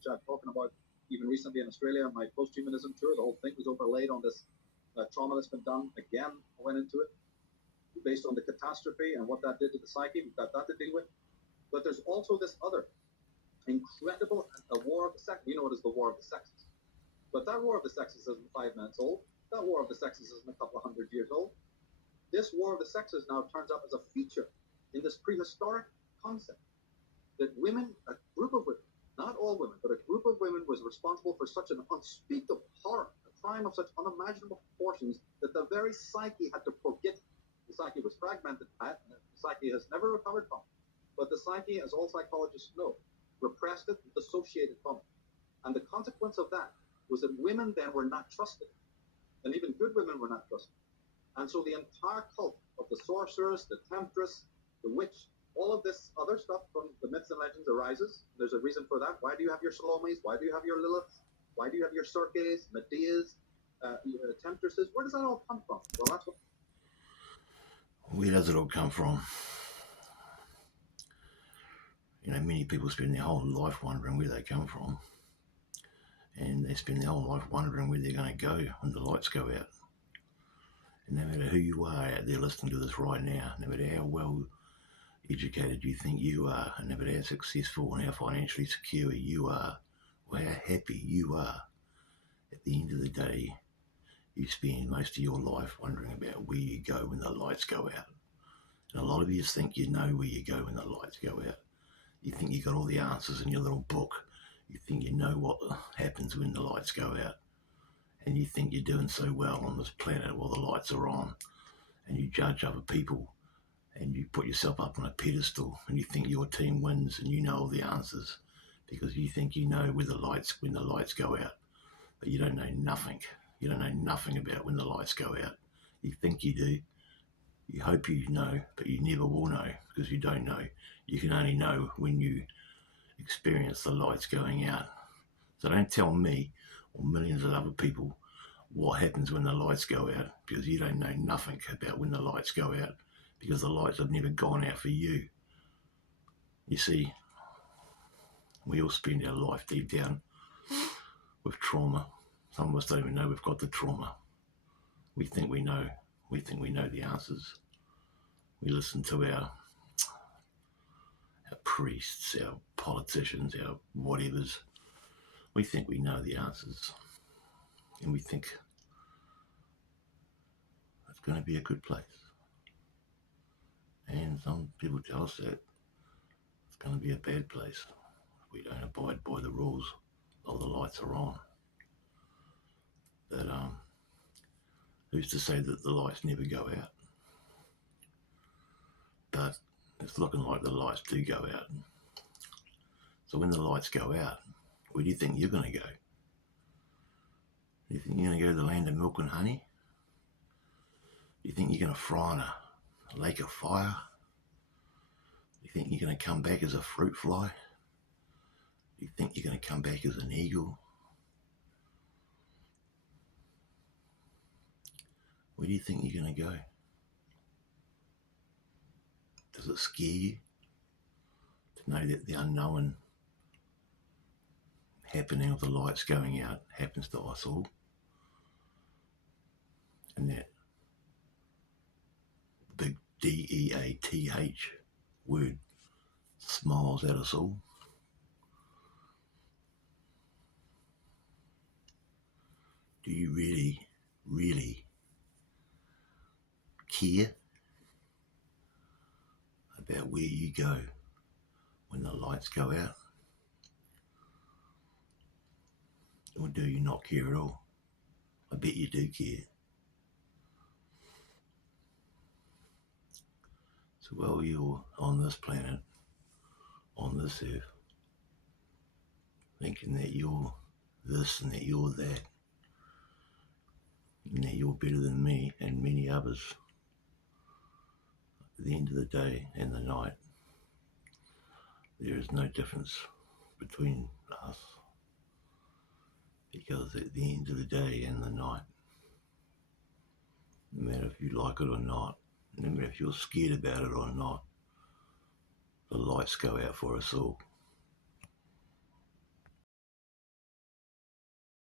which I'm talking about even recently in Australia on my post-humanism tour. The whole thing was overlaid on this trauma that's been done. Again, I went into it based on the catastrophe and what that did to the psyche. We've got that to deal with. But there's also this other incredible war of the sexes. You know it as the war of the sexes. But that war of the sexes isn't 5 minutes old. That war of the sexes isn't a couple of 100 years old. This war of the sexes now turns up as a feature in this prehistoric concept that women, a group of women, not all women, but a group of women was responsible for such an unspeakable horror, a crime of such unimaginable proportions that the very psyche had to forget. The psyche was fragmented, the psyche has never recovered from it. But the psyche, as all psychologists know, repressed it and dissociated from it. And the consequence of that was that women then were not trusted. And even good women were not trusted. And so the entire cult of the sorceress, the temptress, the witch, all of this other stuff from the myths and legends arises. There's a reason for that. Why do you have your Salomes? Why do you have your Liliths? Why do you have your Circes, Medeas, temptresses? Where does that all come from? Well, that's what... Where does it all come from? You know, many people spend their whole life wondering where they come from. And they spend their whole life wondering where they're going to go when the lights go out. And no matter who you are out there listening to this right now, no matter how well educated you think you are, and no matter how successful and how financially secure you are, or how happy you are, at the end of the day, you spend most of your life wondering about where you go when the lights go out. And a lot of you think you know where you go when the lights go out. You think you got all the answers in your little book. You think you know what happens when the lights go out. And you think you're doing so well on this planet while the lights are on. And you judge other people. And you put yourself up on a pedestal. And you think your team wins and you know all the answers. Because you think you know when the lights go out. But you don't know nothing. You don't know nothing about when the lights go out. You think you do. You hope you know, but you never will know because you don't know. You can only know when you experience the lights going out. So don't tell me or millions of other people what happens when the lights go out because you don't know nothing about when the lights go out because the lights have never gone out for you. You see, we all spend our life deep down with trauma. Some of us don't even know we've got the trauma. We think we know. We think we know the answers. We listen to our priests, our politicians, our whatevers. We think we know the answers. And we think it's going to be a good place. And some people tell us that it's going to be a bad place if we don't abide by the rules while the lights are on. But who's to say that the lights never go out? But it's looking like the lights do go out. So when the lights go out, where do you think you're going to go? Do you think you're going to go to the land of milk and honey? Do you think you're going to fry on a lake of fire? Do you think you're going to come back as a fruit fly? Do you think you're going to come back as an eagle? Where do you think you're going to go? Does it scare you to know that the unknown happening of the lights going out happens to us all? And that big D-E-A-T-H word smiles at us all? Do you really, really care about where you go when the lights go out? Or do you not care at all? I bet you do care. So while you're on this planet, on this earth, thinking that you're this and that you're that, and that you're better than me and many others, at the end of the day and the night, there is no difference between us. Because at the end of the day and the night, no matter if you like it or not, no matter if you're scared about it or not, the lights go out for us all.